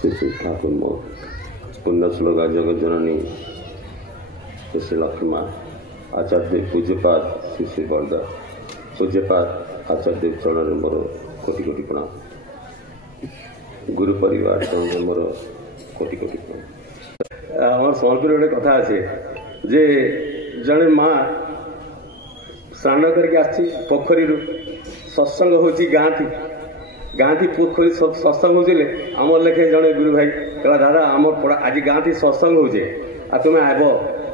श्री ठाकुर मो पुण्य श्लोका जगत जननी श्री लक्ष्मा आचार्य पूज्यपाद श्री श्री बरदा पूज्यपाद आचार्य चरण मोर कोटि कोटि प्रणाम गुरु परिवार मोर कोटि कोटि प्रणाम। आम सम्बलपुर गोटे कथा अच्छे जे जड़े माँ स्नान करके आसी पोखरी सत्संग हो गाँ थी पोखरी सत्संग हो आम लेखे जड़े गुरु भाई कहला दादा आम आज गाँ थी सत्संग हो तुम्हें आब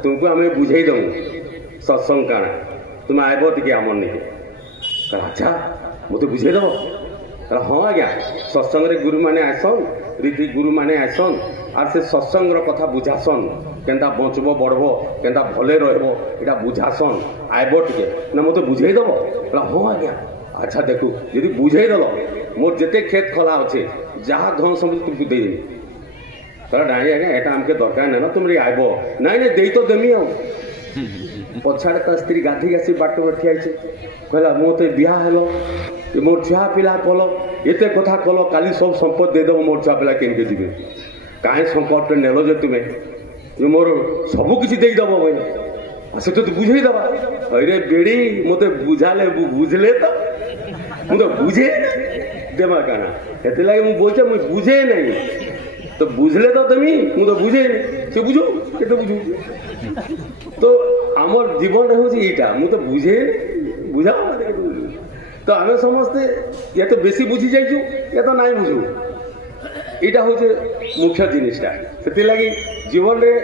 तुमको आम बुझे दमु सत्संग काଣା तुम्हें आब टे आम निके अच्छा मत बुझे दब हाँ आज्ञा सत्संग गुरु मैंने आसन रीति गुरु मैंने आसन आर से सत्संग कथा बुझासन केन्ता बचब बढ़ब केन्ता भले रहा बुझासन आब टे ना मत बुझे दब हाँ आज्ञा अच्छा देखू यदि बुझे दल मोर जिते खेत खला अच्छे जहाँ धन सम्पत्ति तुमको देदेवी कहला नाई आज्ञा एटा आमके दरकार ना तुम आब नाई ना दे तो देमी आ पछाड़े ता स्त्री गाधी आसी बाट ठिया कहला मत बिहा हेल मोर छुआ पिला कल एत कथा कल काली सब संपद देदेव मोर छुआ पिला केनके जीवे कहीं संकट नेल जे तुम्हें जो मोर सबकि देदेव बोले से तो बुझे दबा अरे बेड़ी मत बुझाले बुझले तो मुझे बुझे देवा काना से मुझे बोलचे मुझे बुझे नहीं तो बुझले तो तुम मुझे बुझे से बुझो के बुझू तो आमर जीवन होता मुझे बुझे बुझा तो आम समस्ते या तो बेसी बुझी जाइचु या तो नाई बुझू यहाँ हूँ मुख्य जिनिसटा से लगी जीवन में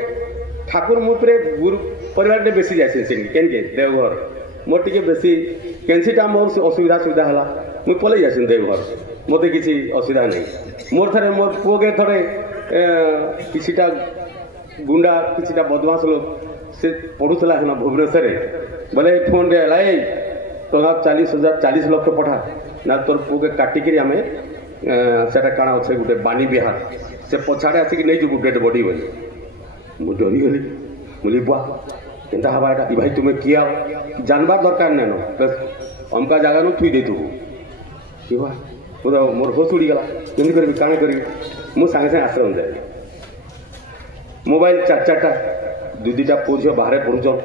ठाकुर मुफ्रे गुरु परिवार बेसी जाए केनके देवघर मोर टे बेसी कैंसीटा मोर असुविधा सुविधा है मुझे पलि जासी देवघर मत किसी असुविधा नहीं मोर थे मोर पुओके थे किसीटा गुंडा किसीटा बदमाश लोग से पढ़ुला है भुवनेश्वर बोले फोन रे तो 40 लक्ष पठा ना तोर पुओके काटिक आम से काଣା अच्छे गोटे बानी बिहार से पछाड़े आसिक नहीं जो डेड बॉडी बोली मुझे डरीगली मुझे बुआ केन्ता हवा एटा भाई तुम्हें किया जानबार दरकार नाइन बस अमका जगह न थुई दे कि मोर होश उड़ीगला केमी करी काण करी मुझे सागे सागे आश्रम जाए मोबाइल 4 दुईटा पुओ झील बाहर पढ़ुचन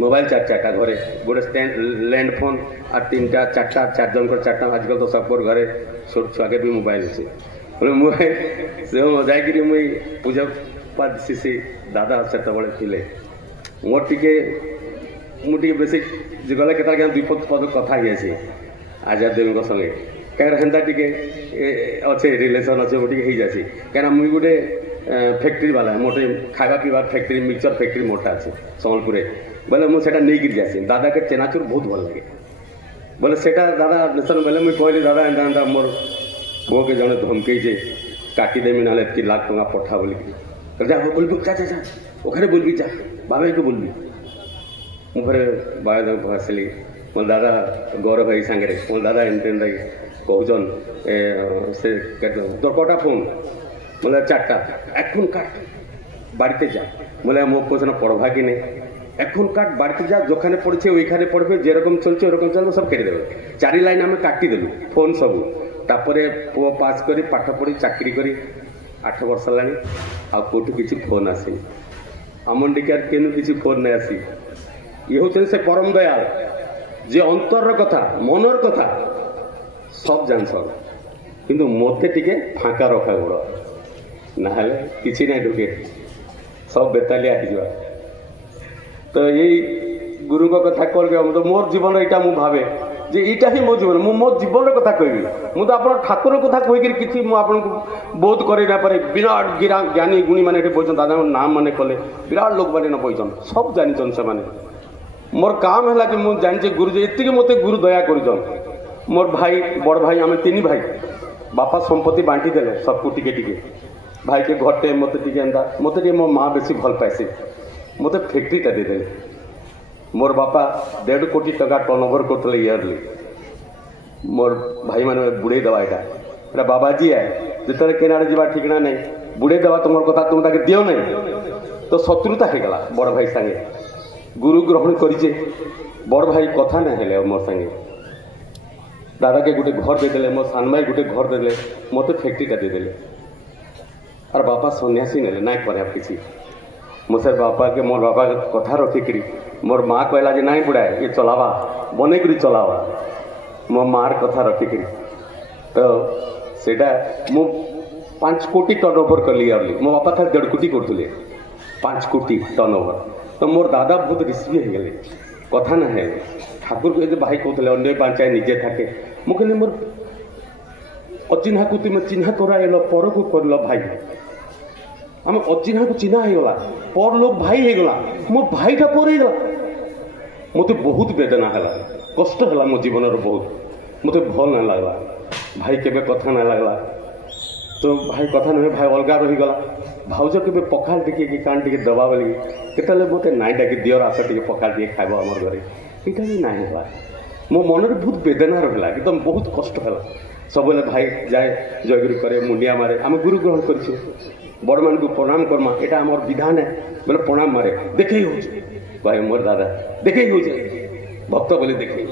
मोबाइल 4 घरे गोटे स्टैंड लैंड फोन और 3टा 4टा 4 जन 4टा आजकल तो सब घरे छोट छुआके भी मोबाइल अच्छे बोले मुझे जाकि मुई पूजा पाठ सी दादा से थे मोर टे मुझे बेसी गले के 2 पद कथा ही आजाद देवी संगे कहीं हेन्ता टे अच्छे रिलेसन अच्छे मुझे हो जासी कहीं मुई गोटे फैक्ट्री वाला मोटे खावा पीवा फैक्ट्री मिक्सचर फैक्ट्री मोटा अच्छे सम्बलपुर बोले मुझे जासी दादा के चेनाचूर बहुत भल लगे बोले से दादा नेशन बोले मुझे कहली दादा एंता मोर पुओ के जड़े धमकईचे काटिदेमी ना 1 लाख टका पठा बोल जा बोलबी जा ओखाने बोलबी जा बाबा को बोलबी मुझे बाबा आसली मोल दादा गौरव भाई सांगे मोल दादा एमती कहन से तो कटा फोन बोले 4टा एखन काट बाड़ीते जा बोले मो क्वेश्चन पढ़वा कि नहीं एखन काट बाड़ीते जा जोखाने पड़े ओखाने पढ़े जेरकम चलছে ओरकम चलो सब केड़े देवे 4 लाइन आम काटिदेलु फोन सबू तापर पुओ पास करी पाठ पढ़ी चाकरी करी 8 वर्ष है आउटू किसी फोन आसी आमन टिकार केनु किसी फोन नहीं आसी ये हूँ से परम दयाल जे अंतर कथा मनर कथा सब जानस किंतु मत टे फाँका रखा गोड़ ना कि ना ढुके सब बेतालिया हो तो यही गुरु कथा कल तो मोर जीवन यहाँ मुझे भावे जे इटा ही मो जीवन मो जीवन कथा कहबी मु तो आप ठाकुर कथा कहीकि किसी आपको बहुत कर विराट ज्ञानी गुणी मैंने बोलते दादा नाम मैंने कले विराट लोक मैंने बोलचन सब जान से मोर काम है कि मुझे जानी गुरु जी मत गुरु दया कर मोर भाई बड़ भाई आम 3 भाई बापा संपत्ति बांटी देले सबको टिके टिके भाई के घटे मत मत मो माँ बेसी भल पासी मत फैक्ट्रीटा देदेले मोर बापा 1.5 कोटी टका टर्नओवर करते इयरली मोर भाई मैंने बुड़े दवा यहाँ बाबाजी है जिते केनाड़े जा ठिकना नहीं बुड़े दवा तुम कथा तुम ताके दियो नहीं तो शत्रुता हो गला बड़ भाई सांगे गुरु ग्रहण करीचे बड़ भाई कथा ना हेले मोर सांगे दादा के गोटे घर देदेले मो सान भाई गोटे घर देदेले मत फैक्ट्रीटा देदेले और बापा सन्यासी ने ना कर किसी मुझे बापा के मोर बापा कथा रखिकी मोर माँ कहला जे नाई बुढ़ाए ये चलावा बन कर चलावा मो मार कथा रखिकी तो सेटा मु 5 कोटी टर्न ओवर कली मो बापा था 1.5 कोटी करुले 5 कोटी टर्न ओवर तो मोर दादा बहुत रिस्वी हो गले कथा ना है ठाकुर को भाई कहते अन्य पांचाय निजे थाके मुझे मोर अचिन्हा को तुम चिन्हा कराइल पर को कर भाई आम अचिन्हा को चिन्हा होगा पर लोग भाई होगा मो भाईटा पर होगा मत बहुत वेदना है कष्ट है मो जीवन बहुत मत भल ना लगला भाई केबे कथा ना लगला तो भाई कथा नुहे भाई अलगा रहीगला भाउज के पखाल टे कान टे दबा बोली केत मत नाई डाक दियर आस टे पखाल टे खाइब आम घरे यहाँ भी ना है मो मन में बहुत वेदना रहा एकदम बहुत कष्ट है सब भाई जाए जयगुरु करे मुंडिया मारे आम गुरु ग्रहण कर बड़ मान को प्रणाम करमा यहाँ आम विधान है बोले प्रणाम मारे देखे भाई मोर दादा देखे भक्त बोले देखे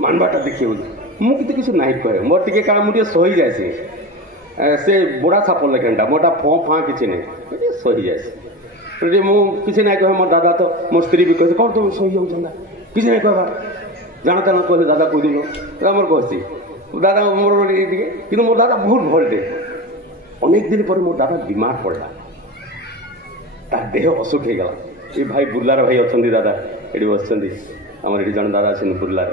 मानवाटा देखे मुझे किसी ना कहे मोर टे क्या मुझे सही जाए से बुढ़ा साप लेखा मोटा फँ फाँ किसी नहीं सही जाए मुझे ना कहे मोर दादा तो मो स्त्री भी कहे कौन तुम सही जाऊँ किसी नहीं कहवा जाना कहले दादा कहीदेल मोर कहसी दादा मोर कि मोर दादा बहुत भलटे अनेक दिन पर मोर दादा बीमार पड़ा तार देह असुख हो गला ये भाई बुर्लार भाई अच्छा दादा ये बस आम ये जन दादा अच्छे बुर्लार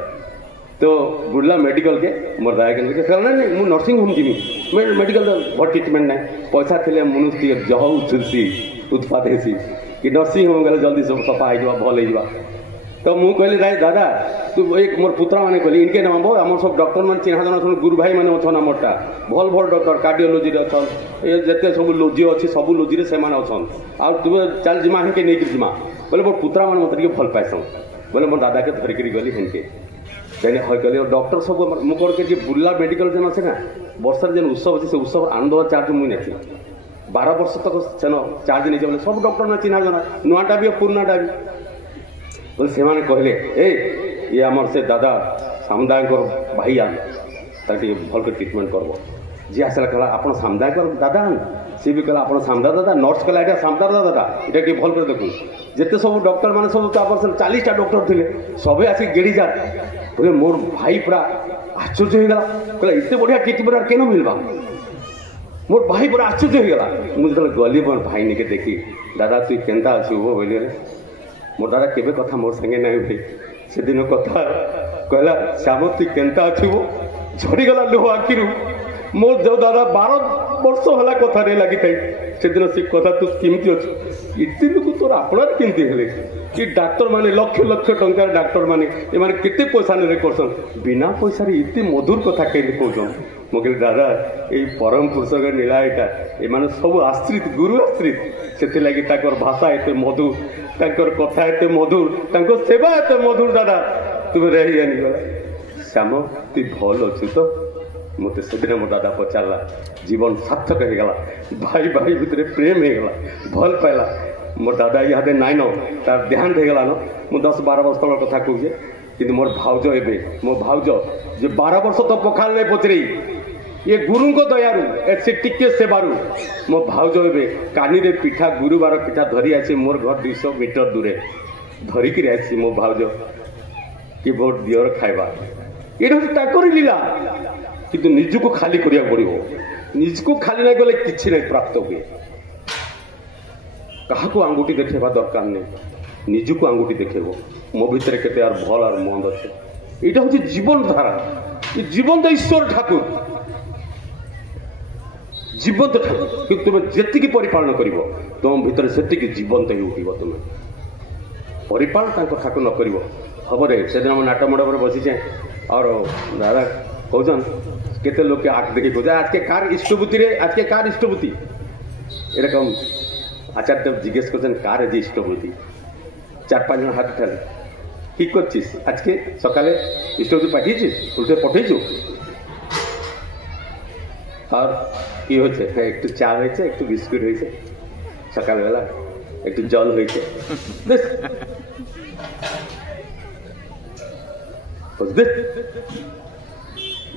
तो बुर्ला मेडिकल के मोर दादा के नहीं मुझे नर्सिंग होम जीवी मेडिकल भल ट्रिटमेंट ना पैसा थे मनुष्य जह उछुलसी उत्पात हेसी कि नर्सिंग होम गले जल्दी सब सफा हो भल हो तो मुझे कहली राय दादा तू एक मोर पुत्रा मैंने कहली इनके नाम आम सब डॉक्टर मैंने चिन्हा जना सब गुरु भाई मैंने अच्छा मोटा भल भल डॉक्टर कार्डियोलोजी अच्छा ये जिते सब लोजी अच्छी सब लोजी से अच्छा आ तुम चल जिमा हेनके नहीं जिमा बोले मोर पुत्रा मैंने मत भल पाइस बोले मोर दादा के धरिक गली हेनके कहने हई कहली डॉक्टर सब मुझे कह बुर्ला मेडिकल जेन अच्छे ना वर्षार जेन उत्सव अच्छे से उत्सव आनंद चार्ज मुझे नहीं 12 वर्ष तक सेन चार्ज नहीं बोले सब डॉक्टर ना चिन्हा जना नुआटा भी पुरानाटा भी बोले से माने कहले ये आमर से दादा सामुदाय भाई आन ताकि भल के ट्रिटमेंट करब जी आसला कहला आप सामुदाय दादा आन सी भी कहला आप सामदा दादा नर्स कहला यहाँ सामदा दादा यहाँ कि भल कर देखूँ जिते सब डॉक्टर मैंने सब 40टा डॉक्टर थे सबे आसिक गेड़ी जा बोले मोर भाई पूरा आश्चर्य हो गला कहला इतने बढ़िया ट्रिटमेंट केन मिलवा मोर भाई पूरा आश्चर्य हो गला मुझे जो गली मोर भाई निके देखी दादा तु केन्ता अच्छी वो बोलिए मोर दादा केबे कथा मोर संगे ना उठे से दिन कथा कहला श्याम तु केन्ता अच्छी वो झड़ीगला लुह आखिरू मोर जो दादा 12 वर्ष है कथा नहीं लगी थी से दिन से कथा तू केमती अच्छु इतने लोग तोर आपणार केमती हेले कि डाक्टर माने लक्ष लक्ष टंकार डाक्टर माने ये माने केते पैसा ने करसन बिना पैसा रे इतने मधुर कथा कहले कहछन मो कहले दादा ये परम पुरुष के नीला एटा ये माने सब आश्रित गुरु आश्रित सेते लगी ताकर भाषा एते मधुर ताकर कथा एते मधुर ताकर सेवा एते मधुर दादा तुम रही जानी गला श्याम तु भल अच्छु तो मत से दिन मो दादा पचारा जीवन सार्थक हो गला भाई भाई भितर प्रेम हो गला भल पाइला मोर दादा इहादे नाइन तार ध्यान हो गला न 10-12 वर्ष तक कथा कहूचे कि मोर भाउज एबे मो भाउज जे 12 वर्ष तो पखाल नहीं पचरी ये गुरु को दयारू से टिके सेबारू मो भाउज एबे कानी रे पिठा गुरुवार पिठा धरी आसी मोर घर 200 मीटर दूरे धरिकी आसी मो भाउज कि बहुत दियर खाइबा ये ताकरी लीला किंतु निजको खाली करिया पड़ो निजको खाली नहीं गले किसी नहीं प्राप्त हुए क्या आंगुठी देखा दरकार नहीं निजको आंगुठी देखेब मो भितर केते यार भल और मंद अच्छे यहाँ हूँ जीवन धारा जीवंत ईश्वर ठाकुर जीवंत ठाकुर कि तुम जी परिपालन कर तुम भितर से जीवंत ही उठब तुम परिपालन ठाकुर न कर हम रे से दिन नाट मंडप बसीचे और दादा कहन केते लोग के आँख देखी कह आज के कार इष्टभूति रे आज के कार इष्टभूति एरकम आचार्य जिज्ञेस कर कार जे इष्टभूति 4-5 जन हाथ उठाले ठीक करछिस आज के सकाले इष्टभूति पाठिয়েছিস उल्टे पठेइछु और कि होছে একটু চা হয়েছে একটু বিস্কুট হয়েছে সকালবেলা একটু জল হয়েছে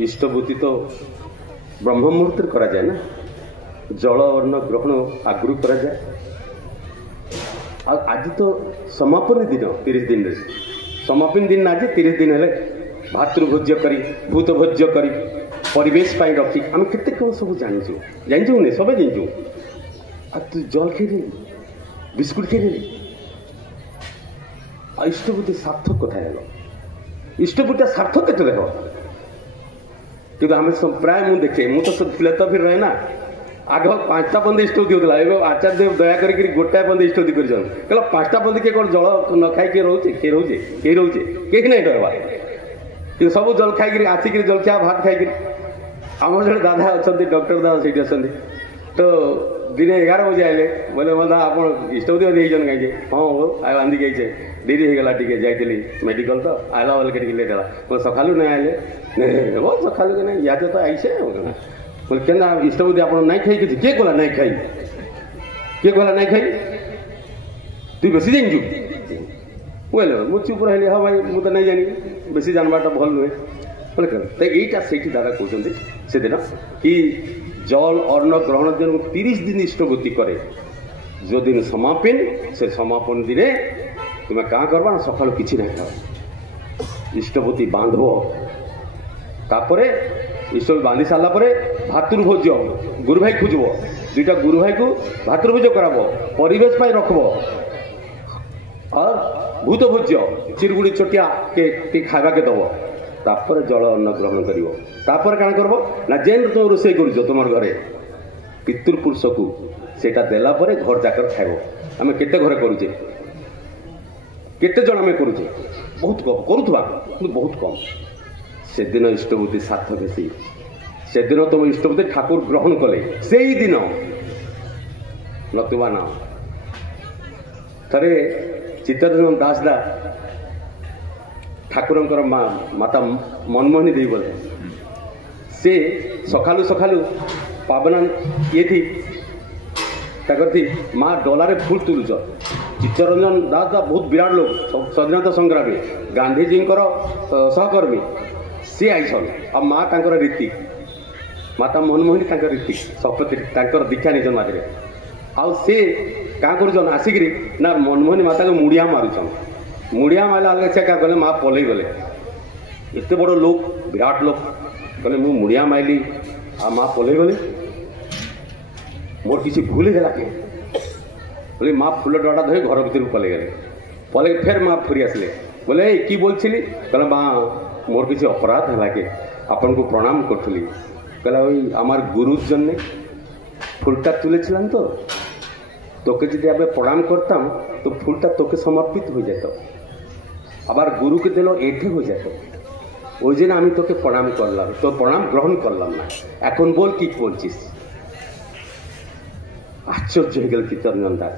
इष्टभूति तो ब्रह्म मुहूर्त करा जाए ना जल अन्न ग्रहण आगु करा जाए। आज तो समापन दिन 30 दिन समापन दिन आज 30 दिन है भातृभोज्य करी भूत भोज्य करी परिवेश पाई रखी आम केते कौन सब जानिचु जानिचु नहीं सब जानिचु आ तू जल खेले बिस्कुट खेले इष्टबुद्धि सार्थक कथा है इष्टबुद्धि सार्थक के देख कि आम सब प्राय मुझे देखे मुझे तो फिर तो फिर रहे ना आग 5टा बंद इष्टबुद्धि होता है आचार्य दया करके गोटाए बंद इष्टबुद्धि कर 5टा बंद किए कौन जल न खाई किए रोचे किए रोचे कहीं रोचे कहीं नहीं रहा कि सब जल खाई आसिक जलखिया भात खाई आम जो दादा अच्छा डॉक्टर दादा से अच्छा तो दिन 11 बजे आए बोले बोला आप इष्टबुद्धि देन कहीं हाँ हो आ बांधिक आईचे डेरी हो गला टे जाइली मेडिकल तो आला बेल के लेट है सका नहीं आए वो सका नहीं या तो आईसे बोले क्या इष्टबुद्धि आप नहीं खाई किए गला नहीं खाई किए गला नहीं खाई तु बेस जानचु बोले मुझे चुप रही हाँ भाई मुझे नहीं जानी बेस जानवाटा भल नुहे बोले तो यहीटा से दादा कहते से दिन कि जल अन्न ग्रहण दिन 30 दिन इष्टबुद्धि करे जो दिन समापन से समापन दिन तुम्हें क्या करवा सका किसी ना खाओ इष्टबुद्धि बांधव तापर इष्टबुद्धि बांधि सारापर भातृभोज्य गुरु भाई खोजब 2टा गुरु भाई को भातृभोज्य कराब परिवेश पाई रखब और भूत भोज्य चिरगुड़ी चटिया के खावा के दब तापर जल अन्न ग्रहण कर क्या करब ना जेन तुम रोषे कर तुम घरे पितृपुरुष को सेटा देला परे घर जाकर खाइब आम केते घरे करुचे केते जन आम करुचे बहुत कम करुवा बहुत कम से दिन इष्टबुद्धि सार्थक सी से दिन तुम इष्टबुद्धि ठाकुर ग्रहण कले से ही दिन नतुबा ना थे चित्तरंजन दास दा ठाकुरंकर माता मनमोहनी देवी बोले से सकालू सकालू पावना ये थी थी माँ डोलारे फुल तुलुच चित्तरंजन दास दा बहुत विराट लोग स्वाधीनता संग्रामी गांधीजी सहकर्मी सी आईसन आ माँ तांकर रीति माता मनमोहनी तांकर रीति शपथ तांकर दीक्षा निज मझे आउ सी क्या कर आसिक ना मनमोहनी माता को मुड़िया मारुचन मुड़िया मारला अलग से क्या कले माँ पलई गले एत बड़ लोग विराट लोग कहले मु मुड़िया मारली आ माँ पलई गले मोर किसी भूल गला के बोले माँ फुल डा धरी घर भर पलई गले पलई फिर माँ फिर आसले बोले कि बोलছিলি कहले माँ मोर किसी अपराध है कि आपन को प्रणाम करी कहला ओई आमार गुरुजन ने फुलटा तुले तो तोके यदि आगे प्रणाम करताम तो फुलटा तोके समर्पित हो जाता आबार गुरु के दिल एठे हो जाता ओई दिन आमी तोके प्रणाम करलाम तो प्रणाम ग्रहण करलाम ना एखन बोल कि बोलछिस आश्चर्य हो गल चित्तरंजन दास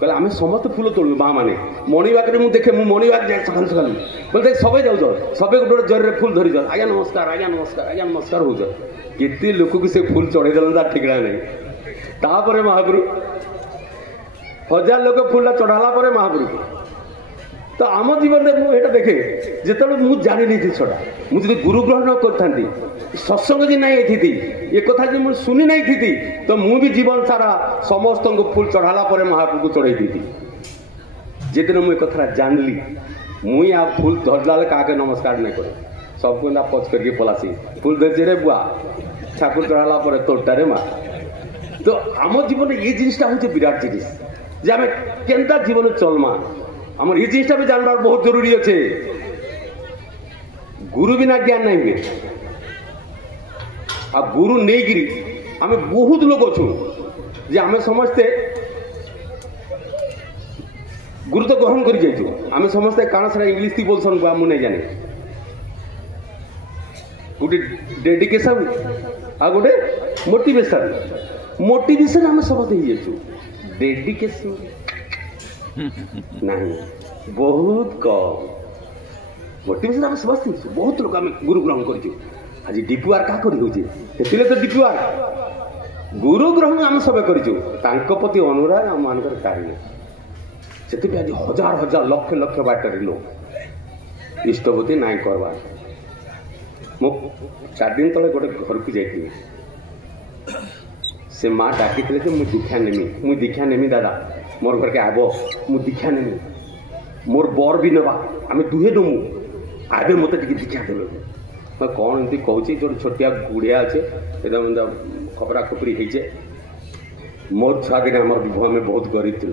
कहले आम समस्त फुल तोड़ू माँ मैंने मणिवाक मुझे देखे मुझे मणिवाक जाए सकाल सकाल बोलते देख सबे जाऊ सबे गोटे गोटे जरी फुल धरी जाओ आज्ञा नमस्कार आज्ञा नमस्कार आज्ञा नमस्कार हो केते लोक को से फुल चढ़े देना ठिकना नहीं तापर महाप्रभु 1000 लोक फुलटा चढ़ाला पर महाप्रभु को तो आम जीवन में मुझे देखे जिते मुझे जानी नहीं छड़ा मुझे गुरु ग्रहण करती सत्संग जी नहीं थी ये कथा जी मुझे शुणी नहीं थी तो मुझे भी जीवन सारा समस्त को फुल चढ़ाला पर महाप्रभु को चढ़ई थी जिदिन मुझे कथा जानली मुई आ फुल धरला क्या नमस्कार नहीं करे सबको ना पच करके पलासी फुल धरचे रे बुआ ठाकुर चढ़ाला पर तोड़टा माँ तो आम जीवन ये जिनटा हूँ विराट जिनिस जे आम केनता जीवन चलमा आम ये जिनटा भी जानवर बहुत जरूरी अच्छे गुरु बिना ज्ञान नहीं हुए आ गुरु नहीं गिरी आम बहुत लोग अच्छु जे आम समस्ते गुरु तो ग्रहण कर आम समस्ते काण से इंग्लीश थी बोलसन मुझे नहीं जाने गोटे डेडिकेशन आ गोटे मोटिवेशन मोटिवेशन आम समझते ही जाचु डेडिकेशन नहीं बहुत कम मोटिवेशन आम समझते बहुत लोग आम गुरु ग्रहण कर आज डिपुआर क्या कर तो डिपुआर गुरु ग्रहण आम सब करती अनुराग आम मान कार्य से आज हजार हजार लक्ष लक्ष बाटर लोग इष्टबुद्धि नाई करवा मु 4 दिन तले गोटे घर को जाइए से माँ डाकी थे मुझे दीक्षा नेमी दादा मोर घर के आब मु दीक्षा नेमी मोर बर भी नवा आम दुहे नमु आबे मत दीक्षा देवे मैं कौन एमती कहूँ जो छोटिया गुड़िया अच्छे एकदम खपरा खपरी होचे मोर छुआ दिन आम विवाह में बहुत गरीब थी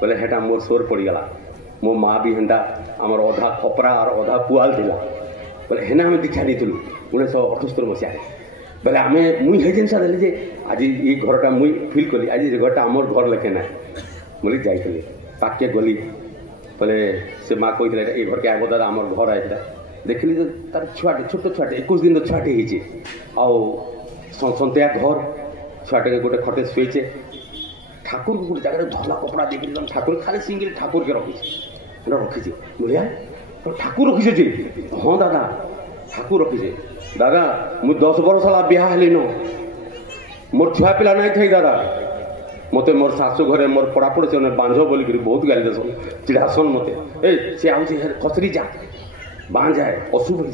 बोले हेटा मोर सोर पड़गला मो माँ भी हेन्ता आमर अधा खपरा और अधा पुआल थिला बोले हेना आम दीक्षा नहीं 1978 मसीह बोले आम मुई हे जिनसा देली जे आज ये घरटा मुई फिल कली आज घरटा आमर घर लेखे ना बोली जाइली पाके गली बोले से माँ कही ये घर के आग दादा आमर घर आईला देखिली जो तार छुआटे छोट छुआटे 21 दिन छुआटे होती सन्तिया घर छुआटे गोटे खटे शुचे ठाकुर को गोटे जगह धला कपड़ा देखिए ठाकुर खाली सिंगल ठाकुर के रखी बुढ़िया तो ठाकुर रखीचे जे हाँ दादा ठाकुर रखीचे दादा मुझे 10 वर्ष है बिहा हेली न मोर छुआ पिला नहीं थी दादा मत मोर शाशु घरे मोर पड़ापड़ से बांध बोलिक बहुत गाली देसन चिड़ासन मत ए सी आउे कसरी जा बाँध जाए अशुभ हो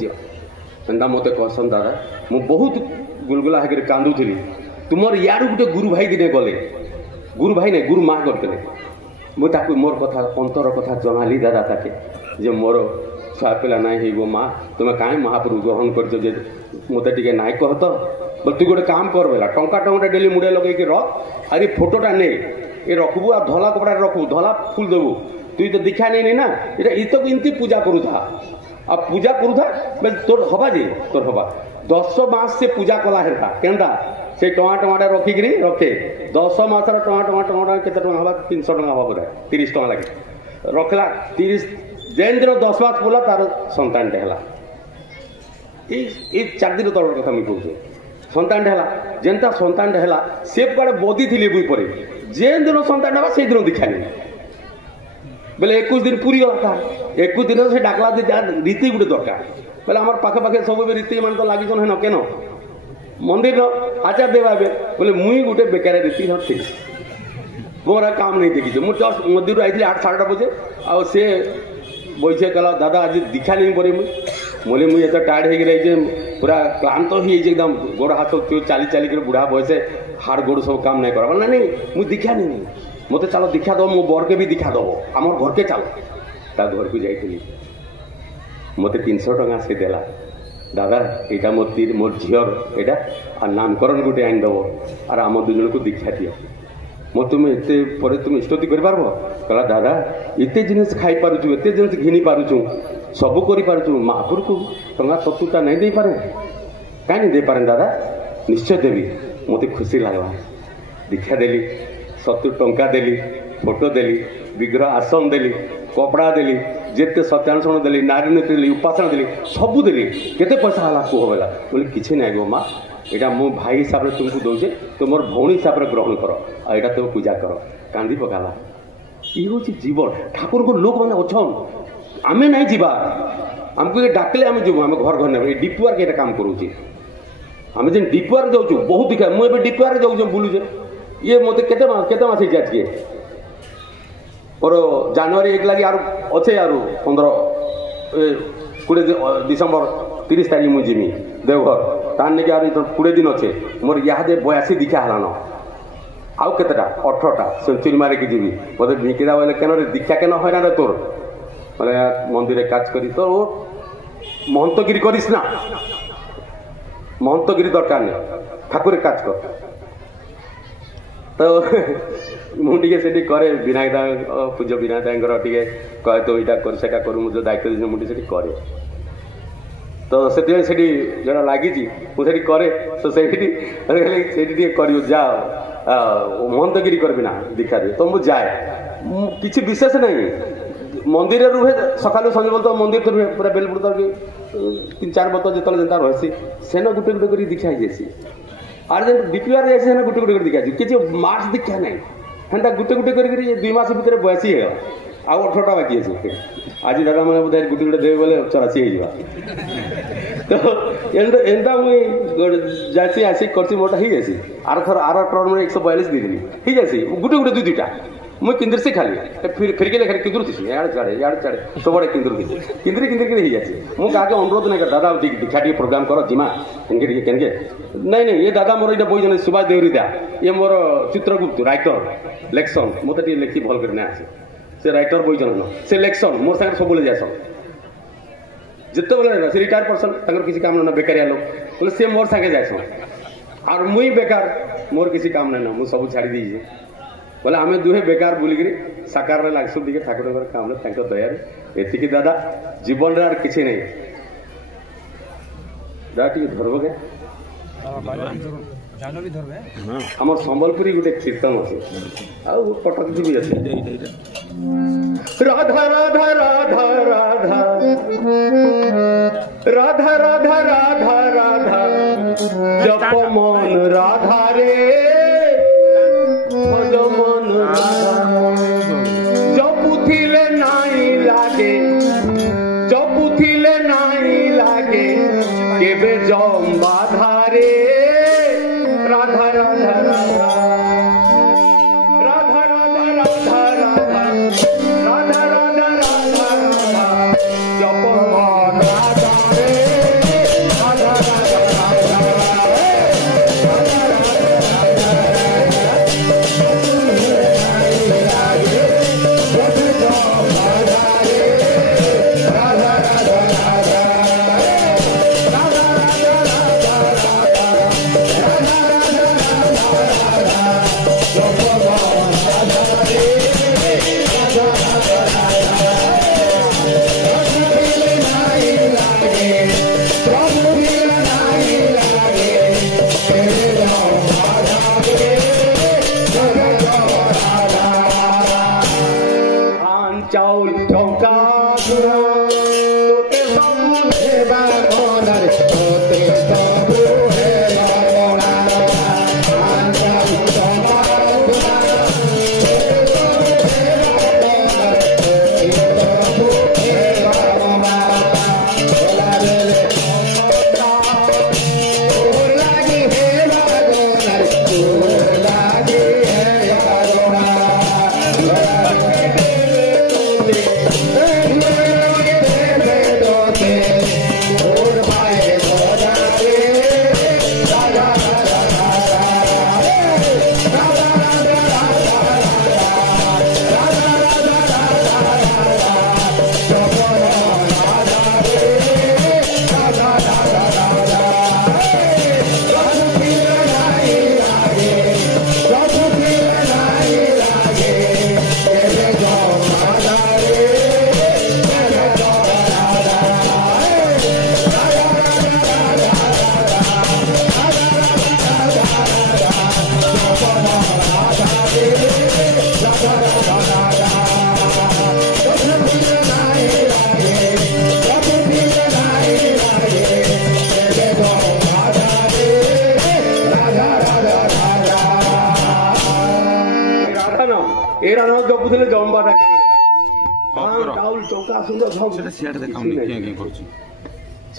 एंता मत कहसन दादा मु बहुत गुलगुला होकर कांदुली तुमर यार गोटे गुरु भाई दिने गले गुरु भाई नहीं गुरु माँ करते मुझे मोर कथा अंतर कथा जनाली दादा ताके जे मोर छुआ पिला नाई हो माँ तुम्हें कहीं महाप्रभु ग्रहण कर मत टे नाई कह तो बोल तु गोटे काम कर बेला टंका टंका डेली मुड़े लगे रख अरे फोटोटा ने ये रखबू आ धला कपड़ा रखबू धला फूल देबू तुई तो दीक्षा नहीं ना ये तो इमती पूजा करू था अब पूजा करू था बोले तोर हवा जे तोर हवा 10 मास से पूजा कला हेता केनता से टमाटा रखिक रखे 10 मासर टमाटा केते टका हवा 300 टका हवा बोधा 30 टका लगे रखला 30 जेन दिन 10 मास बोला तार संतान है ये 4 दिन तौर कथा मुझे कहूँ संतान है जेनता संतान है से कड़े बदी थी बुई पर जेन दिन संतान है से दिन दीक्षा नहीं बोले 21 दिन पूरी गला था 21 दिन से डाकला रीति गोटे दरकार बोले आम पाखे पाखे सब रीति मान तो लगी है केन मंदिर आचार देवा बोले मुई गोटे बेकार रीति ठीक मोर काम नहीं देखी मुझे जस्ट मंदिर आई 8 साढ़े 8 बजे आ से बैठे कहला दादा आज दीक्षा नहीं पड़े मुझे मुझे एत टायर्ड हो पूरा क्लांत हो एकदम गोड़ हाथ चली चलिक बुढ़ा बयसे हाड़ गोड़ सब काम नहीं कर नहीं मुझे दीक्षा नहीं मत चलो दीक्षा दो मो बर के भी दीक्षा दब आम घर के चलो ता घर को जाइली मत 300 टका से देला दादा यहाँ मोर झीर यहाँ आ नामकरण गोटे आनीदब और आम दुजन को दीक्षा दियो मो तुम एत तुम इष्टति कर कहला दादा एत जिनिस खाई पारुचु एत जिनिस घिनी पारुचु सब कर महापुर को टंका 70 नहीं दे पारे कहीं नहीं दे पारे दादा निश्चय देवी मत खुशी लगला दीक्षा देली 70 टंका देली फोटो देली विग्रह आसन देली कपड़ा देली जिते सत्यानुष्ठान देली नारी नीति देली उपासना देली सबू देली केते पैसा है कह बोला बोले किसी नहीं गो माँ यहाँ मो भाई हिसाब से तुमको दौचे तुम मोर भौणी हिसाब से ग्रहण कर आईटा तुम पूजा कर कांदी पकाला ये हूँ जीवन ठाकुर को लोक मैंने अच्छन आमे नहीं जीवा आमको ये डाकले आम जीव आम घर घर नहीं डिपुआर के काम करुचे आम जेन डिपुआर जाऊँ बहुत दिखा मुझे डिपुआर जाऊँ बुलूचे ये मत केते मास आज के और जनवरी 1 लगी अच्छे यार 20 डिसेम्बर 30 तारीख मुझे जीमी देवघर तार नहीं यार 20 दिन अच्छे मोर यादे 82 दीक्षा है आउ केतेटा 18टा सेंचुरी मारिकी जी मत भिकिदा बोले केन दीक्षा केन है ना तोर बोले मंदिर काज करी तो महंतगिरी करिस ना महंतगिरी दरकार नहीं ठाकुर काज कर तो मुझे से करे विनायक पूज्य विनायक टे कहे तो यहाँ कर सेटा करूँ मुझे दायित्व मुझे से करे तो से जरा लगी मुझे करे तो से कर जाओ महंतगिरी करबी ना दीक्षा दे तो मुझे जाए किसी विशेष नहीं मंदिर रुहे सकालू संजे बोलते मंदिर तो रुहे पूरा बेलपुर तक 3-4 बत जो जनता रही सेन गुटे गुटे कर दीक्षा जासी आर जेन डिपिआर जाए गुटे गुटे कर दीक्षा किसी मार्च दीक्षा नहीं हेन्ता गुटे गुटे कर 2 मास भितर 82 है आउ 18टा बाकी अच्छे आज दादा मैंने बोधे गुटे गुटे देवे बोले 84 हो तो एंता मुझे आसी कर मोटा ही जासी आर थर आर टर्म में 142 दी हो जासी गुटे गुटे 2-2टा मुझे किंदर से खाली फिर के लेखा किंदर थी यार चाड़े सब बड़े किंदर थी किंदर ही जाए मुझे क्या अनुरोध नहीं कर दादा दीक्षा टी प्रोग्राम कर जिमा इनके केनके नहीं ये दादा मोर ये बही जन सुभाष देवरी दा ये मोर चित्रगुप्त राइटर लेक्शन मत लिखी भल कर आसे से राइटर बही जन से लेक्शन मोर सागर सब जासन जिते बेले से रिटायर पर्सन किसी काम ना बेकारिया लोग बोले सी मोर सागे जासन और मुई बेकार मोर किसी काम ना मुझे सब छाड़ी दीजिए बोले आम दुहे बेकार बुलिकी साकार लागसु टे ठाकुर काम दया एति दादा जीवन रे किसी नहीं दादा टी धरब के आम संबलपुरी गोटे कीर्तन अच्छे आ कटक भी अच्छे राधा राधा राधा राधा राधा राधा राधा राधा जप मन राधा रे भज मन जपुथिले नाई लागे जपुथिले नाई लागे केबे जम बाधा रे राधा राधा राधा राधा राधा राधा राधा राधा राधा राधा राधा जप मन राधा रे राधा राधा राधा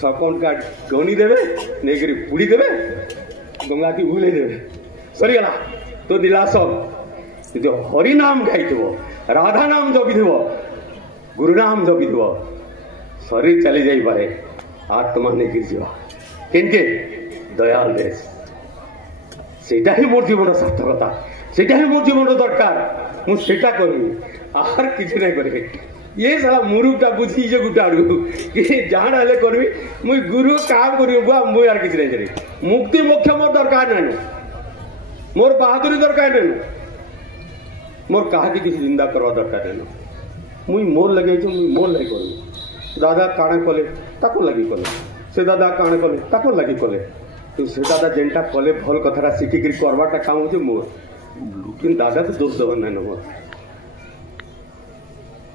छकन का गणी देवे नहीं पुड़ी देवे गंगा की भूले देवे सरीगला तो दिलास जो हरि नाम गाई राधा नाम जपी गुरु नाम जपी शरीर चली जाई पारे आत्मा नहीं जा केनके दयाल देश सेटा ही मोर जीवन सार्थकता सेटा ही मोर जीवन दरकार मुझे करमी आर किसी नहीं करें ये साला मुरुटा बुझी जे गुटा कि जहाँ हेल्ले करबी मुई गुरु काम करी बुआ मुई यार किसी नहीं करी मुक्ति मोक्ष मोर दरकार नहीं मोर बहादुरी दरकार नहीं मोर कहा किसी जिंदा करवा दरकार नहीं मुई मोर लगे मुई मोर लगे करबी दादा काणे कले ताको लगी कले से दादा काणे कले ताको लगी कले तो से दादा जेनटा कले भल कथाटा शिखिक करवाटा काम हो मोर कि दादा तो दोष देव ना मोर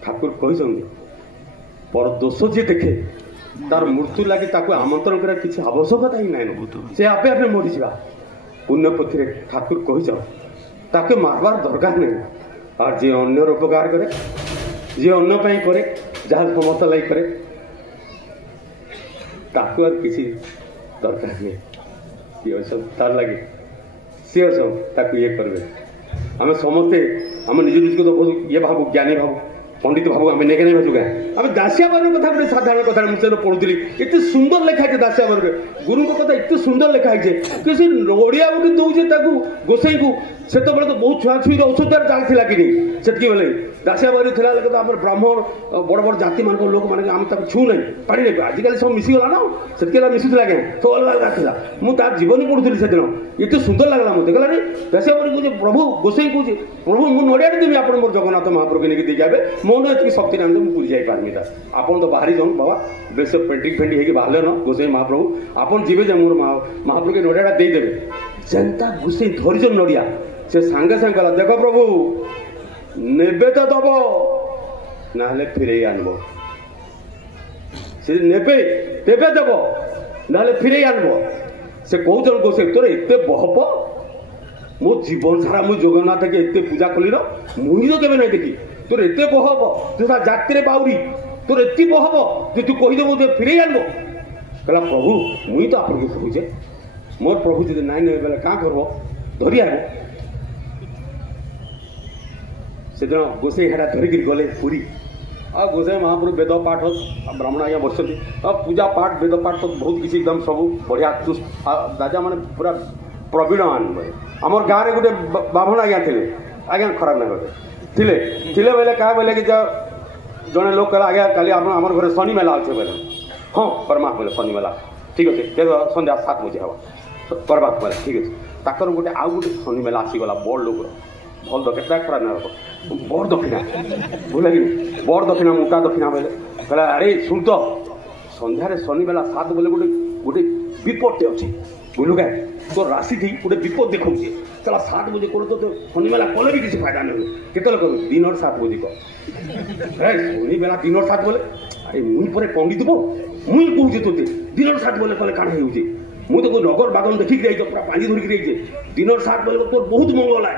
ठाकुर कहते पर दोष जी देखे तार मृत्यु लगे आमंत्रण कर किसी आवश्यकता ही ना से आपे आपे मरी जा पुण्यपथी ठाकुर कही मारबार दरकार नहीं और जी अन्यर उपकार करे जी अन्न करे जहाँ समस्त लाई करे किसी दरकार नहीं सी सब तार लगे सी सब ये करें आम समस्ते आम निज निज को ये भाव ज्ञानी भाव पंडित भाव आम नेगे नहीं क्या आम दासिया बार कथा गोटे साधारण कथा मुझे पढ़ुली एत सुंदर लिखा है दासिया बार गुरु कथा एत सुंदर लिखा है कि से नड़िया गोटे दौजे गोसाई को से तो बहुत छुआ छुई औषधार चलता कि नहीं से बेले दासिया बारी थी तो आम ब्राह्मण बड़ बड़ जाति मान लोक मैंने आम छू ना पानी नहीं आजिकल सब मिसीगला ना से मिशुला क्या सब अलग अलग था मुझे जीवन पढ़ुली से दिन एत सुंदर लगला मत कहला दासिया बारी कहे प्रभु गोसाई कहे प्रभु मुझे नड़िया देवी आप मोर जगन्नाथ महाप्रभु के लेकिन देखिए मन एति शक्ति नाम मुझे पूरी जापारे आप तो बाहरी जाऊन बाबा बेस पेंटिंग फेंटी होगी बाहर न गोसाई महाप्रभु आप जी मोर महाप्रभु के नड़िया देदेवे जेनता गोसाई धरीज नड़िया से सांगे सांगे गला देख प्रभु नेबे तो दब ना फिर आनब से नेबे तेबे देव ना फिर आनब से कौन गोसाई तोर एत बहप मो जीवन सारा मुझे जगन्नाथ के एत पूजा कली मुई तो केवे ना देखी तोर एत बहब तू जाति बाउरी तोर एत बहब जे तू कहीदेव फिर आनब कहला प्रभु मुई तो आपको कहुचे मोर प्रभु जी नाई नहीं बोले क्या करब धरी आब से दिन गोसाई हेरा धरिक गले पूरी आ गोसाई महाप्रभु वेद पाठ ब्राह्मण आज्ञा बस पूजा पाठ वेद पाठ तो बहुत किसी एकदम सब बढ़िया दादा मैंने पूरा प्रवीण आमर गाँव में गोटे बाभण आज्ञा थे आज्ञा खराब ना थे बोले क्या बोले कि जड़े लोक कहला आज्ञा काली आम घर शनि मेला अच्छे बोले हाँ करमा बोले शनि मेला ठीक अच्छे सन्ध्या 7 बजे हवा करवा बोले ठीक अच्छे ताकर गोटे आउ गोटे शनि मेला आसीगला बड़ लोक भल तो केतना खराब ना बड़ दक्षिणा बोले कि बड़ दक्षिणा मोटा दक्षिणा बोले कहला अरे शुण तो सन्धार शनि बेला 7 बोले गोटे गोटे विपदटे अच्छे बुझलु क्या तो राशि थी गोटे विपद देखा चला 7 बजे कर तो शनि बेला कले भी किसी फायदा नहीं केत दिन 7 बजे कह शनि बेला दिन 7 बोले अरे मुई पर पंडित बो मुई कहूँ तोते दिन 7 बोले कले काण हो मुझे तो नगर बागन देखिक रही पूरा पानी धरिक रही दिन 7 बोले तोर बहुत मंगल है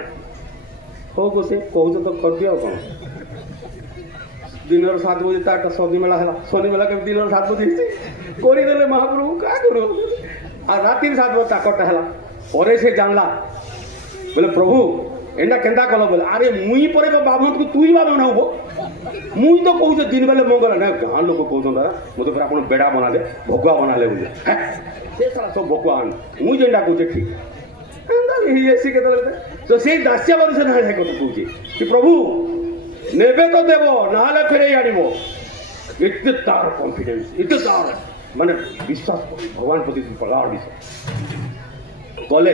हो गोसे कहूँ तो कर दिया कौन दिन 7 बजे तार शनि मेला है शनि मेला के दिन 7 बजे करदे महाप्रभु क्या करू आ राति 7 बजे ताकटा है पर से जानला बोले प्रभु एंडा केंदा कल बोले अरे मुई पर बाबन को तु ही बाबन हो मुई तो कहूँ दिन बेले मंगल ना गाँव लोग कहते मुझे फिर आप बेड़ा बना दे भगुआ बना ले बोले से सारा सब भगवान मुई जेनटा कहूँ ठीक तो से दासिया बार से ना कत कहूँ कि प्रभु नेबे तो देव ना फिर आनब एत तार कॉन्फिडेंस एत तार माने विश्वास भगवान प्रति प्रगाढ़ विश्वास गले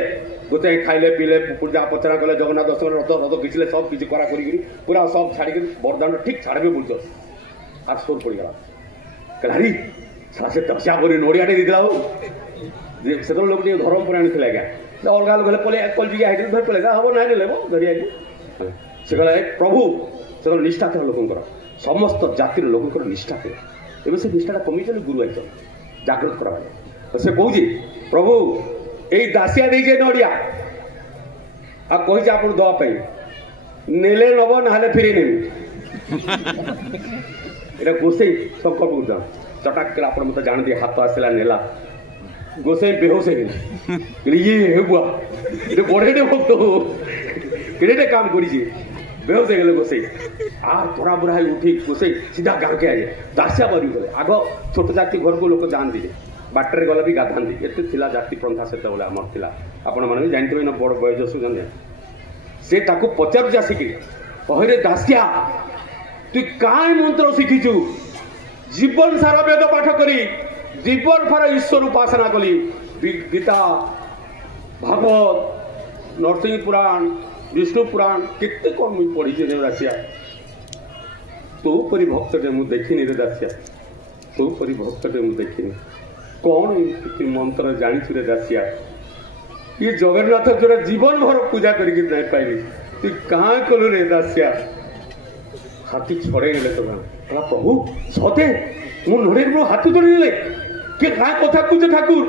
गोटे खाइले पीले पूजा पचरा कले जगन्नाथ दर्शन रथ रथ खिंचले सब किसी करा करी पूरा सब छाड़ी बरदान ठीक छाड़े बुझ आ सोर पड़गला कहला सारा से दसिया बरी नड़िया देला से लोग धर्म पर आनी आज्ञा अलग लोग पले कल जी धर पले हम ना ले धरी आई से कहला प्रभु से निष्ठा था लोक समस्त जातिर लोक निष्ठा थे एवं से निष्ठा कमी गुरु आई जागृत करा से कहूँ प्रभु यही दासिया दे नड़िया आ कही आप दवाई नेले नब ना फिर ने गोसाई संकट उद्यान चटाक आप जानते हाथ आसला नेला गोसाई बेहोश ये बुआ ये बड़े भक्त केड़े काम कर बेहोश हो गए गोसाई आ थोड़ा बुरा उठी गोसाई सीधा गाँव के आए दासिया बरी गले आग छोट जाति घर को लोग जाती बाटर गले भी गाधाती एत जाति प्रथा से आपण मैंने जानते ना बड़ बयोजस जाने से पचार आसिक कहे दासिया तु कई मंत्र शिखीचु जीवन सारा वेद पाठ करी जीवन सारा ईश्वर उपासना कली गीता भागवत नरसिंह पुराण विष्णु पुराण केते कौन मुझे पढ़ी रे दासिया तो परी भक्तटे मुझे देखनी रे दासिया तो परी भक्तटे मुझे देखनी कौन मंत्र जानी रे दासिया ये जगन्नाथ जोड़ा जीवन भर पूजा करके नहीं पाइली तु कहाँ कलु रे दासिया हाथी छड़े गले तो कहला प्रभु सते मो नड़े हाथी चढ़ी गले कि क्या कथा कहे ठाकुर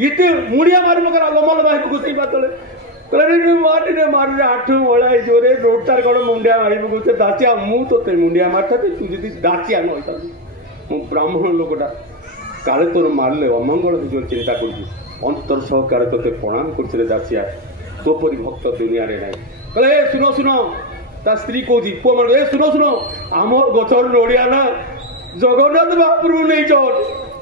ये मुड़िया मार मगर लमल भाई गोसाई बातले कहले मारे मारे आठ बड़ा जोरे रोटार कौन मुंडिया मार गोते दासिया मु तो मुंडिया मारता तू जी दासिया न होता मो ब्राह्मण लोकटा काले तोर मारले अमंगल जो चिंता कर अंतर सहकार तोते प्रणाम कर दासिया तो परी भक्त दुनिया रे ना कहले सुनो सुनो ता स्त्री कहती पुआ मान ए सुनो सुनो आम गचर नड़िया ना जगन्नाथ महाप्रभु नहीं चल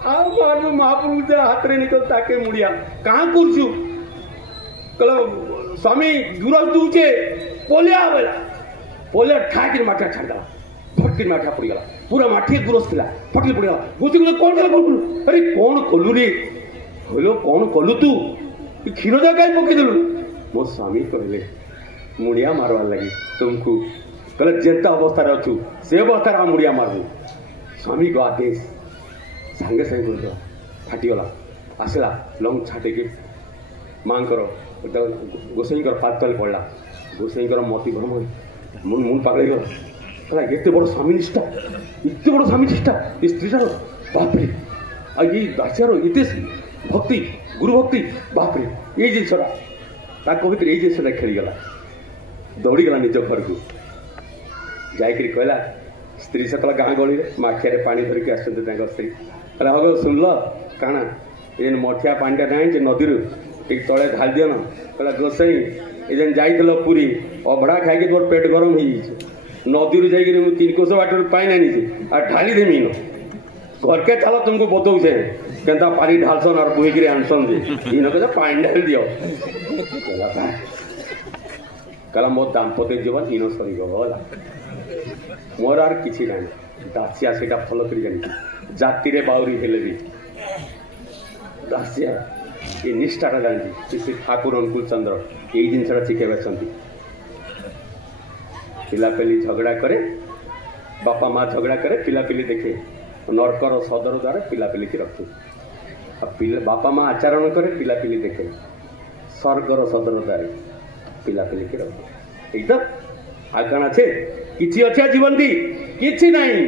आ महाप्रभु हाथ में नहीं ताके मुड़िया कहाँ करछु कहला स्वामी गुरस दूचे पोलिया बोला पोलिया ठाकिर माठा छाड़ा फटकिर माठा पड़गला पूरा माठी गुरस थिला फटकिर पड़गला गोती गोती कौन कल अरे कौन कलु रे बोलो कौन कलु तू क्षीर जा कहीं पकईदेलु मो स्वामी कहले मुड़िया मारवार लगी तुमको कहले जेता अवस्था अच्छु से अवस्था मुड़िया मारबू स्वामी को आदेश सांगे सांगे कर फाटीगला आसला लंग छाटे माँ गोसाईकर पाद तले पड़ा गोसाईकर मती भ्रम मुन मुन पागल गला कहला एत बड़ स्वामी निष्ठा एत बड़ स्वामी निष्ठा ये स्त्रीटार बापरे आ ये दासियार एत भक्ति गुरु भक्ति बापरे ये जिनसा भर ये जिनसा खेलीगला दौड़ीगला निज घर को जाकर कहला स्त्री सकल गाँ गली माठिया पानी धरिक आसती स्त्री कहला हग सुनल काना ये मठिया पानीटा ना नदी ठीक तले ढाल दियन कहला गोसाई ये जाइल पुरी अभड़ा खाई तोर पेट गरम हो नदी जाइए मुझे 3 कोस बाट पाई ना आ ढाली देमी घर के चलो तुमको बतौ से केन्ता पानी ढालसन और बुहीक आनसन जे इन कहे पानी ढाल दियो कहला मो दाम्पत्य जीवन इन सरीगला मोर आर किसी ना दासिया से भल कर जानी जाति बाउरी हेले भी दासिया ये निष्ठाटा जानी श्री ठाकुर अनुकूल चंद्र यही जिनसा शिखेबी पिलापिली झगड़ा करे बापा माँ झगड़ा करे पिलापिली देखे नरकर सदर द्वारा पिलापिली की रखे बापा माँ आचरण करे पिलापिली देखे स्वर्गर सदर द्वारा पिलापिली की रखे एकदम आकाण अच्छे किसी अच्छे जीवन दी किसी नहीं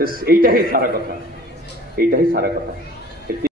यहीटा ही सारा कथा यहीटा ही सारा कथा